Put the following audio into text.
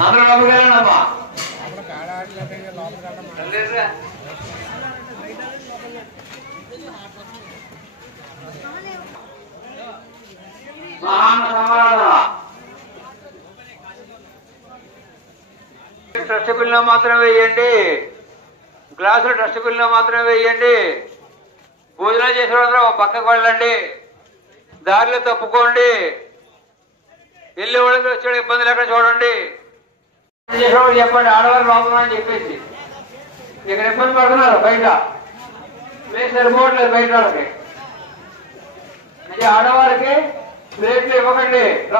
అందరూ లోపలికి వెళ్ళండమ్మా. డస్ట్బిన్ లో మాత్రం వేయండి. గ్లాసులు డస్ట్బిన్ లో మాత్రం వేయండి. భోజనాలు చేసే వాళ్ళందరూ పక్కకు వెళ్ళండి. దారిలో తప్పుకోండి. వెళ్ళే వాళ్ళకి వచ్చే ఇబ్బంది లేకుండా చూడండి. చేసేవాళ్ళు చెప్పండి ఆడవాళ్ళు లోపల అని చెప్పేసి. ఇక్కడ ఇబ్బంది పడుతున్నారు బయట ప్లేస్ సరిపోవట్లేదు. బయట వాళ్ళకి ఆడవారికి ప్లేట్లు ఇవ్వకండి.